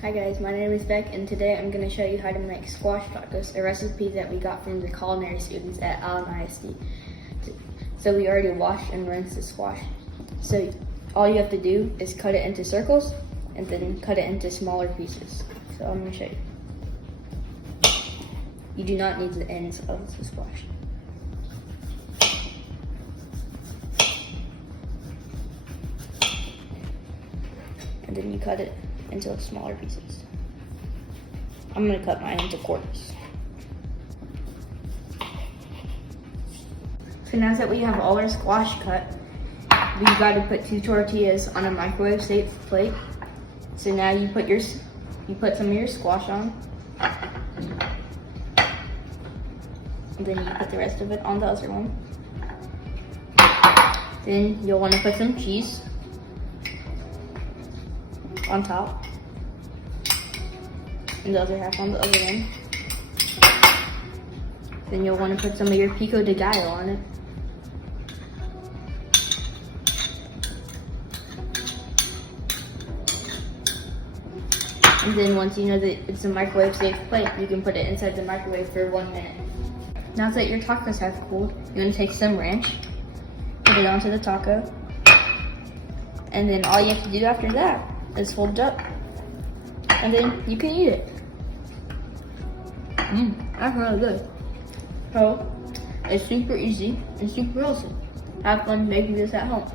Hi guys, my name is Beck and today I'm going to show you how to make squash tacos, a recipe that we got from the culinary students at Allen ISD. So we already washed and rinsed the squash. So all you have to do is cut it into circles and then cut it into smaller pieces. So I'm going to show you. You do not need the ends of the squash. And then you cut it into smaller pieces. I'm gonna cut mine into quarters. So now that we have all our squash cut, we've got to put 2 tortillas on a microwave safe plate. So now you put some of your squash on, and then you put the rest of it on the other one. Then you'll want to put some cheese on top, and the other half on the other one. Then you'll want to put some of your pico de gallo on it. And then once you know that it's a microwave safe plate, you can put it inside the microwave for 1 minute. Now that your tacos have cooled, you're going to take some ranch, put it onto the taco, and then all you have to do after that is fold it up, and then you can eat it. That's really good. So it's super easy and super healthy. Have fun making this at home.